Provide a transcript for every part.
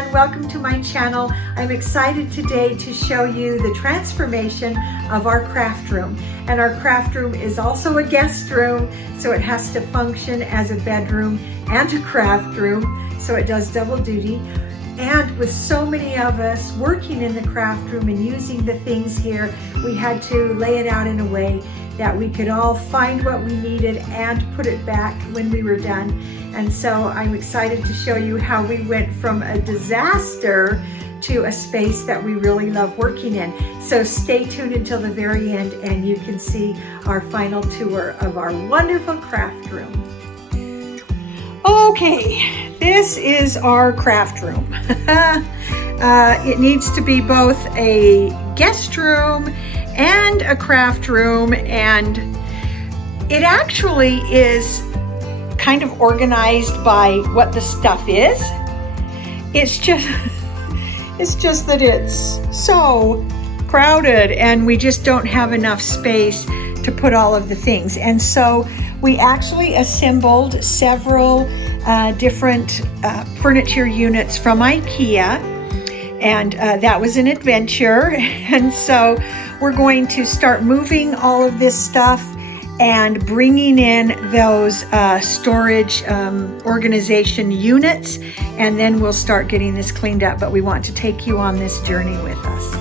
everyone, welcome to my channel. I'm excited today to show you the transformation of our craft room. And our craft room is also a guest room, so it has to function as a bedroom and a craft room, so it does double duty. And with so many of us working in the craft room and using the things here, we had to lay it out in a way that we could all find what we needed and put it back when we were done. And so I'm excited to show you how we went from a disaster to a space that we really love working in. So stay tuned until the very end and you can see our final tour of our wonderful craft room. Okay, this is our craft room. It needs to be both a guest room and a craft room, and it actually is kind of organized by what the stuff is. It's just that it's so crowded and we just don't have enough space to put all of the things. And so we actually assembled several different furniture units from IKEA, and that was an adventure. And so we're going to start moving all of this stuff and bringing in those storage organization units, and then we'll start getting this cleaned up. But we want to take you on this journey with us.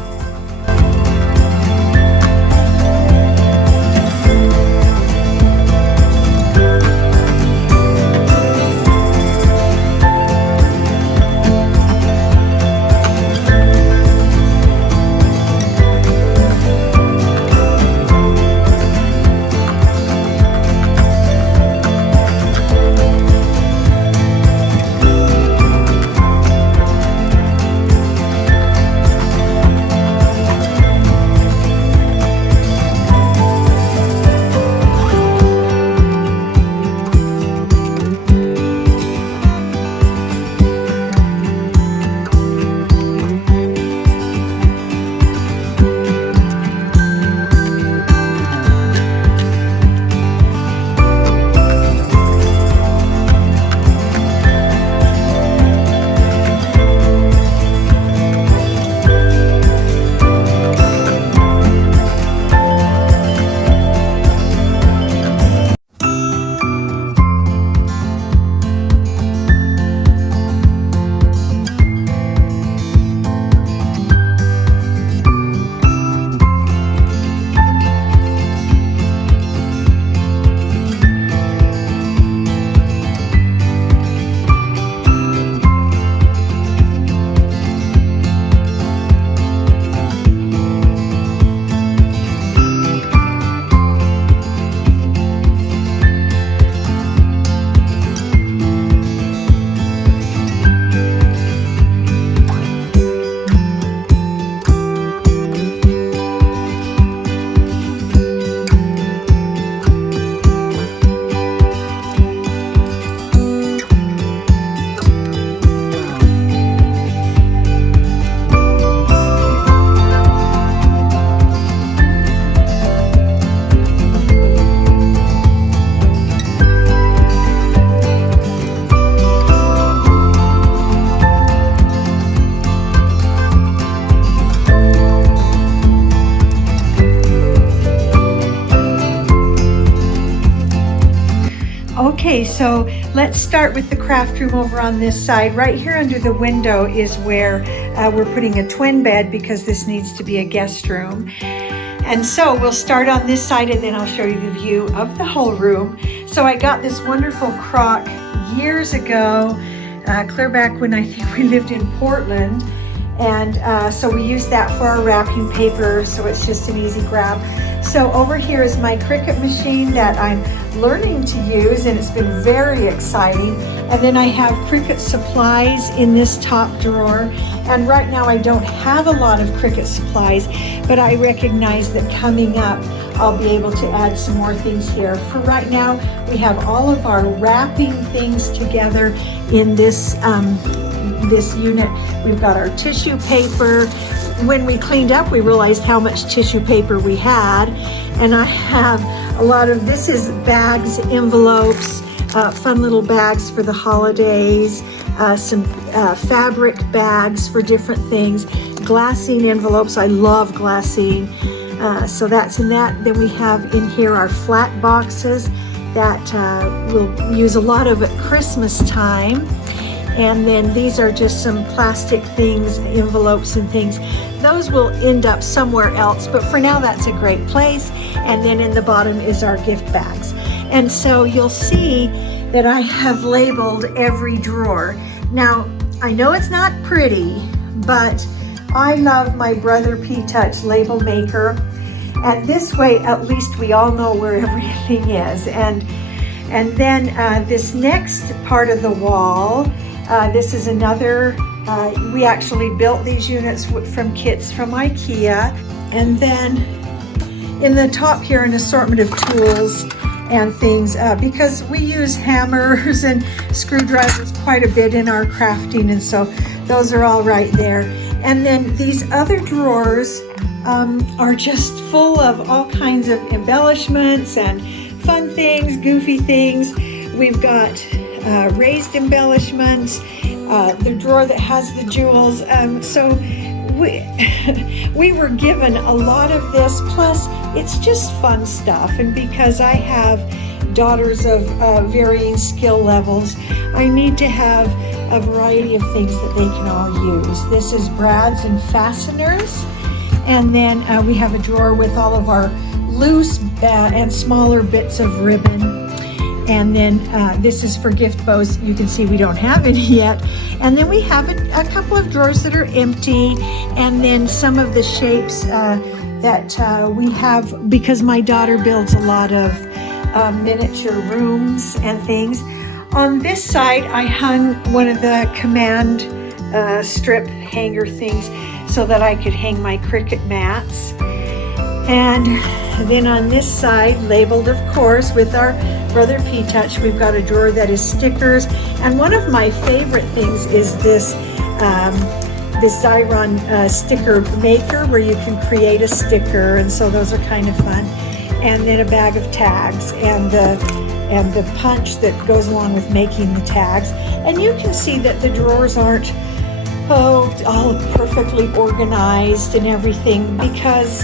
Okay, so let's start with the craft room over on this side. Right here under the window is where we're putting a twin bed because this needs to be a guest room. And so we'll start on this side and then I'll show you the view of the whole room. So I got this wonderful crock years ago, clear back when I think we lived in Portland. And so we use that for our wrapping paper, so it's just an easy grab. So over here is my Cricut machine that I'm learning to use, and it's been very exciting. And then I have Cricut supplies in this top drawer. And right now I don't have a lot of Cricut supplies, but I recognize that coming up I'll be able to add some more things here. For right now, we have all of our wrapping things together in this this unit. We've got our tissue paper. When we cleaned up, we realized how much tissue paper we had, and I have a lot of, this is bags, envelopes, fun little bags for the holidays, some fabric bags for different things, glassine envelopes. I love glassine. So that's in that. Then we have in here our flat boxes that we'll use a lot of at Christmas time. And then these are just some plastic things, envelopes and things. Those will end up somewhere else, but for now that's a great place. And then in the bottom is our gift bags. And so you'll see that I have labeled every drawer. Now, I know it's not pretty, but I love my Brother P-Touch label maker. And this way, at least we all know where everything is. And then this next part of the wall, this is another, we actually built these units from kits from IKEA. And then in the top here, an assortment of tools and things, because we use hammers and screwdrivers quite a bit in our crafting, and so those are all right there. And then these other drawers are just full of all kinds of embellishments and fun things, goofy things. We've got raised embellishments, the drawer that has the jewels. So we were given a lot of this, plus it's just fun stuff. And because I have daughters of varying skill levels, I need to have a variety of things that they can all use. This is brads and fasteners. And then we have a drawer with all of our loose and smaller bits of ribbon. And then this is for gift bows. You can see we don't have any yet. And then we have a couple of drawers that are empty. And then some of the shapes that we have, because my daughter builds a lot of miniature rooms and things. On this side, I hung one of the command strip hanger things so that I could hang my Cricut mats. And then on this side, labeled of course with our Brother P-Touch, we've got a drawer that is stickers. And one of my favorite things is this Xyron sticker maker where you can create a sticker, and so those are kind of fun. And then a bag of tags and the punch that goes along with making the tags. And you can see that the drawers aren't all perfectly organized and everything, because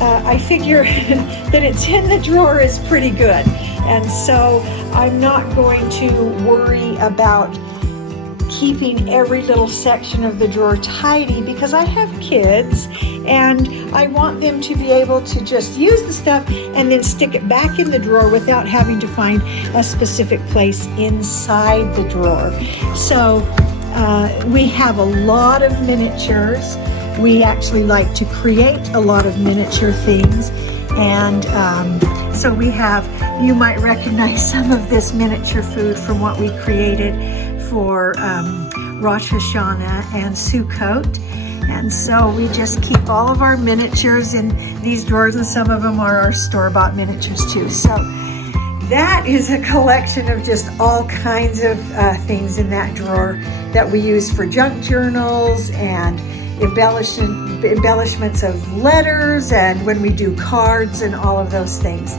I figure that it's in the drawer is pretty good. And so I'm not going to worry about keeping every little section of the drawer tidy, because I have kids and I want them to be able to just use the stuff and then stick it back in the drawer without having to find a specific place inside the drawer. So we have a lot of miniatures. We actually like to create a lot of miniature things. And so we have, you might recognize some of this miniature food from what we created for Rosh Hashanah and Sukkot. And so we just keep all of our miniatures in these drawers, and some of them are our store-bought miniatures too. So that is a collection of just all kinds of things in that drawer that we use for junk journals and embellishments of letters, and when we do cards and all of those things.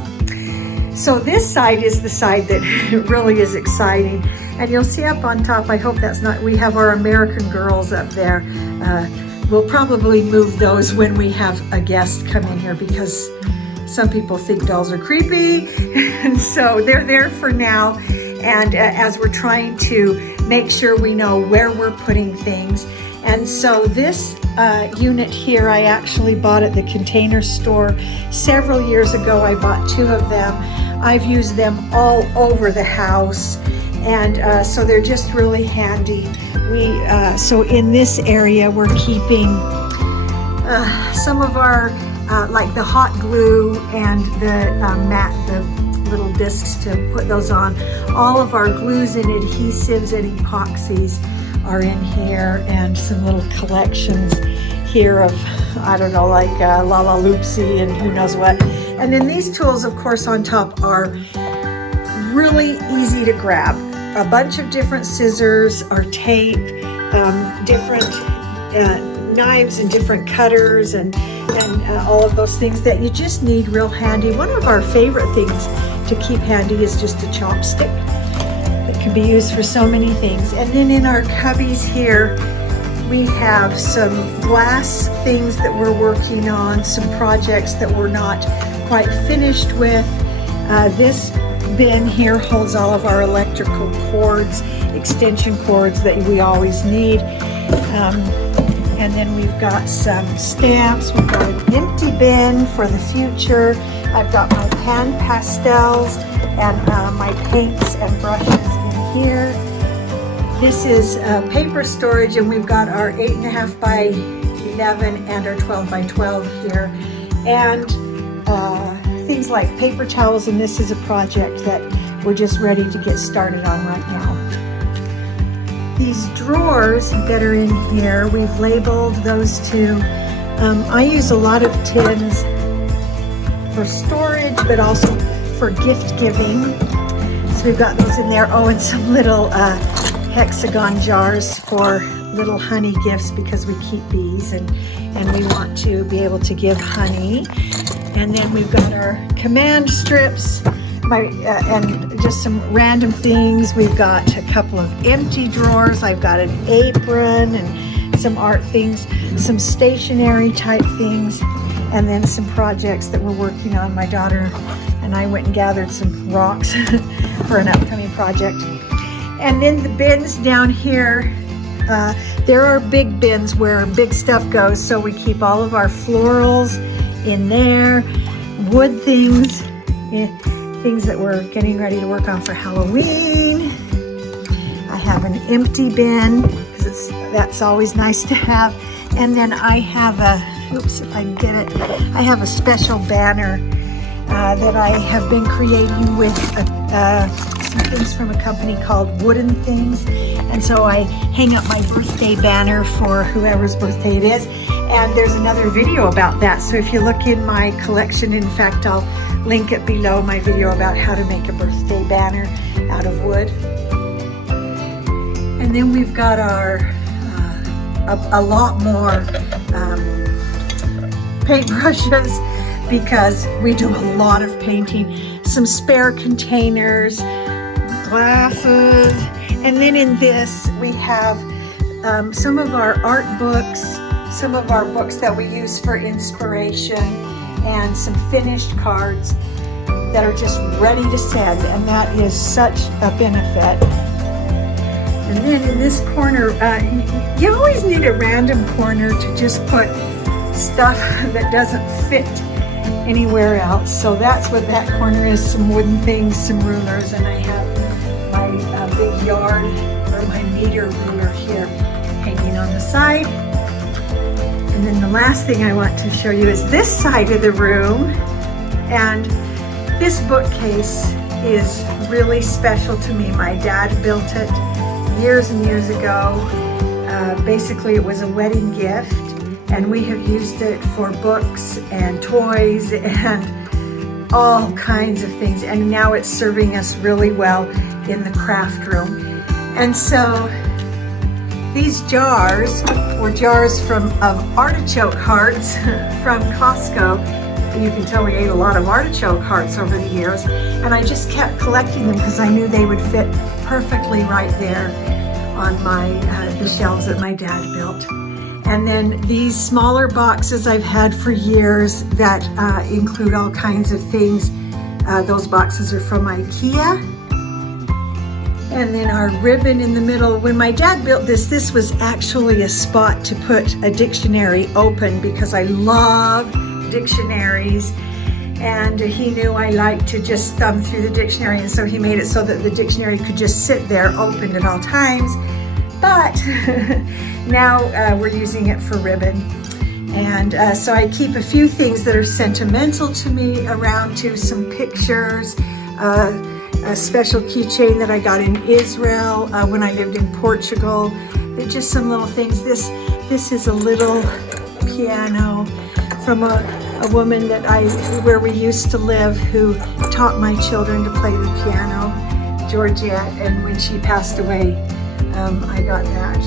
So this side is the side that really is exciting. And you'll see up on top, I hope that's not, we have our American Girls up there. We'll probably move those when we have a guest come in here, because some people think dolls are creepy. And so they're there for now. And as we're trying to make sure we know where we're putting things. And so this unit here, I actually bought at the Container Store several years ago. I bought 2 of them. I've used them all over the house, and so they're just really handy. So in this area, we're keeping some of our, like the hot glue and the little discs to put those on. All of our glues and adhesives and epoxies are in here, and some little collections here of, I don't know, like La La Loopsy and who knows what. And then these tools, of course, on top are really easy to grab. A bunch of different scissors or tape, different knives and different cutters, and all of those things that you just need real handy. One of our favorite things to keep handy is just a chopstick. It can be used for so many things. And then in our cubbies here, we have some glass things that we're working on, some projects that we're not quite finished with. This bin here holds all of our electrical cords, extension cords that we always need. And then we've got some stamps. We've got an empty bin for the future. I've got my pan pastels and my paints and brushes in here. This is paper storage, and we've got our 8.5 by 11 and our 12 by 12 here. And things like paper towels, and this is a project that we're just ready to get started on right now. These drawers that are in here, we've labeled those two. I use a lot of tins for storage, but also for gift giving. So we've got those in there. Oh, and some little hexagon jars for little honey gifts, because we keep bees and we want to be able to give honey. And then we've got our command strips, and just some random things. We've got a couple of empty drawers. I've got an apron and some art things, some stationery type things, and then some projects that we're working on. My daughter and I went and gathered some rocks for an upcoming project. And then the bins down here, there are big bins where big stuff goes, so we keep all of our florals in there, wood things, things that we're getting ready to work on for Halloween. I have an empty bin, because that's always nice to have. And then I have oops, if I can get it, I have a special banner that I have been creating with some things from a company called Wooden Things. And so I hang up my birthday banner for whoever's birthday it is. And there's another video about that. So if you look in my collection, in fact, I'll link it below, my video about how to make a birthday banner out of wood. And then we've got our, a lot more paintbrushes, because we do a lot of painting. Some spare containers, glasses, and then in this we have some of our art books, some of our books that we use for inspiration, and some finished cards that are just ready to send, and that is such a benefit. And then in this corner, you always need a random corner to just put stuff that doesn't fit anywhere else. So that's what that corner is, some wooden things, some rulers, and I have my big yard, or my meter ruler here hanging on the side. And then the last thing I want to show you is this side of the room. And this bookcase is really special to me. My dad built it years and years ago. Basically, it was a wedding gift, and we have used it for books and toys and all kinds of things. And now it's serving us really well in the craft room. And so these jars were jars of artichoke hearts from Costco. You can tell we ate a lot of artichoke hearts over the years, and I just kept collecting them because I knew they would fit perfectly right there on the shelves that my dad built. And then these smaller boxes I've had for years that include all kinds of things. Those boxes are from IKEA. And then our ribbon in the middle. When my dad built this was actually a spot to put a dictionary open, because I love dictionaries, and he knew I liked to just thumb through the dictionary, and so he made it so that the dictionary could just sit there open at all times. But now we're using it for ribbon. And so I keep a few things that are sentimental to me around, too, some pictures, a special keychain that I got in Israel when I lived in Portugal. They're just some little things. This is a little piano from a woman where we used to live, who taught my children to play the piano, Georgette. And when she passed away, I got that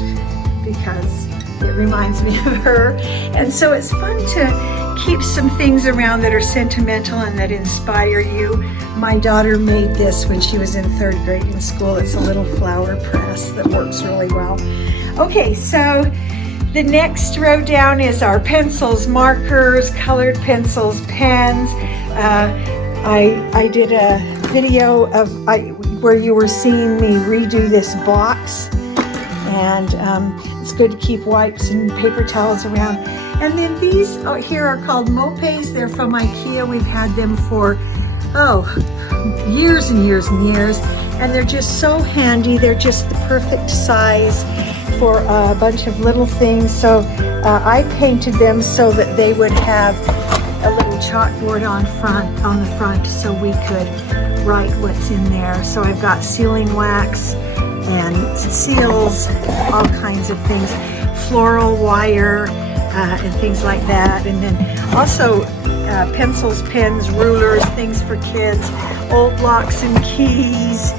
because it reminds me of her. And so it's fun to keep some things around that are sentimental and that inspire you. My daughter made this when she was in 3rd grade in school. It's a little flower press that works really well. Okay, so the next row down is our pencils, markers, colored pencils, pens. I did a video of where you were seeing me redo this box, and it's good to keep wipes and paper towels around. And then these here are called mopes. They're from IKEA. We've had them for years and years and years, and they're just so handy. They're just the perfect size for a bunch of little things. So I painted them so that they would have a little chalkboard on the front so we could write what's in there. So I've got sealing wax and seals, all kinds of things, floral wire and things like that. And then also pencils, pens, rulers, things for kids, old locks and keys.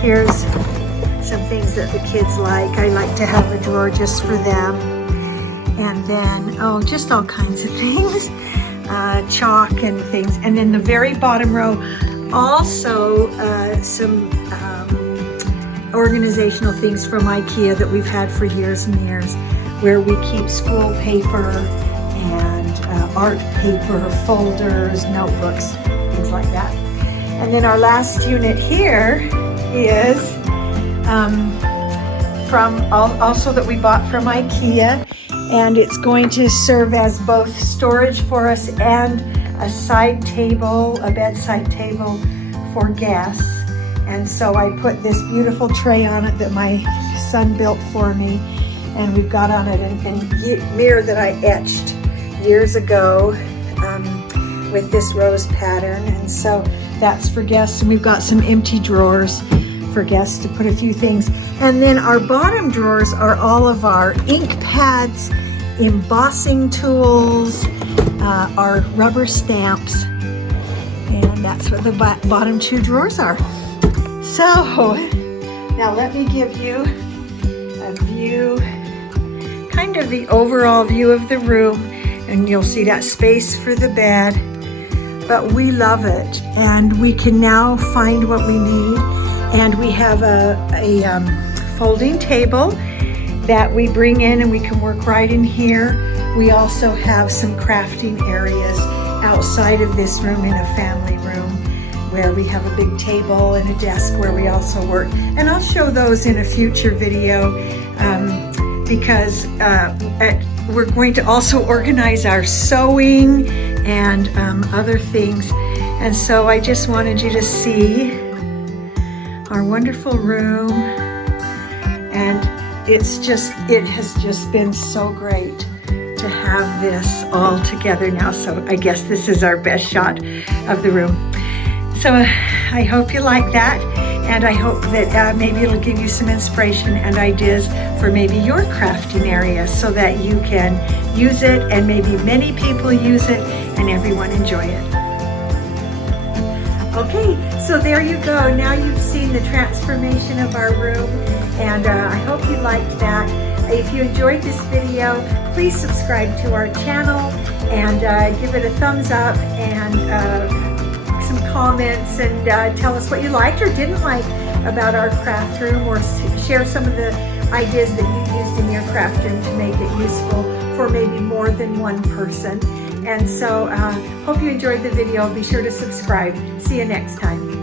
Here's some things that the kids like. I like to have a drawer just for them. And then, just all kinds of things, chalk and things. And then the very bottom row, also some organizational things from IKEA that we've had for years and years, where we keep school paper and art paper, folders, notebooks, things like that. And then our last unit here is also that we bought from IKEA, and it's going to serve as both storage for us and a side table, a bedside table for guests. And so I put this beautiful tray on it that my son built for me, and we've got on it a mirror that I etched years ago with this rose pattern. And so that's for guests, and we've got some empty drawers for guests to put a few things. And then our bottom drawers are all of our ink pads, embossing tools, our rubber stamps, and that's what the bottom 2 drawers are. So now let me give you a view, kind of the overall view of the room, and you'll see that space for the bed. But we love it, and we can now find what we need. And we have a folding table that we bring in, and we can work right in here. We also have some crafting areas outside of this room in a family room, where we have a big table and a desk where we also work. And I'll show those in a future video because we're going to also organize our sewing and other things. And so I just wanted you to see our wonderful room, and it has just been so great to have this all together now. So I guess this is our best shot of the room. So I hope you like that, and I hope that maybe it'll give you some inspiration and ideas for maybe your crafting area, so that you can use it, and maybe many people use it and everyone enjoy it. Okay, so there you go. Now you've seen the transformation of our room, and I hope you liked that. If you enjoyed this video, please subscribe to our channel and give it a thumbs up, and some comments, and tell us what you liked or didn't like about our craft room, or share some of the ideas that you used in your craft room to make it useful for maybe more than one person. And so hope you enjoyed the video. Be sure to subscribe. See you next time.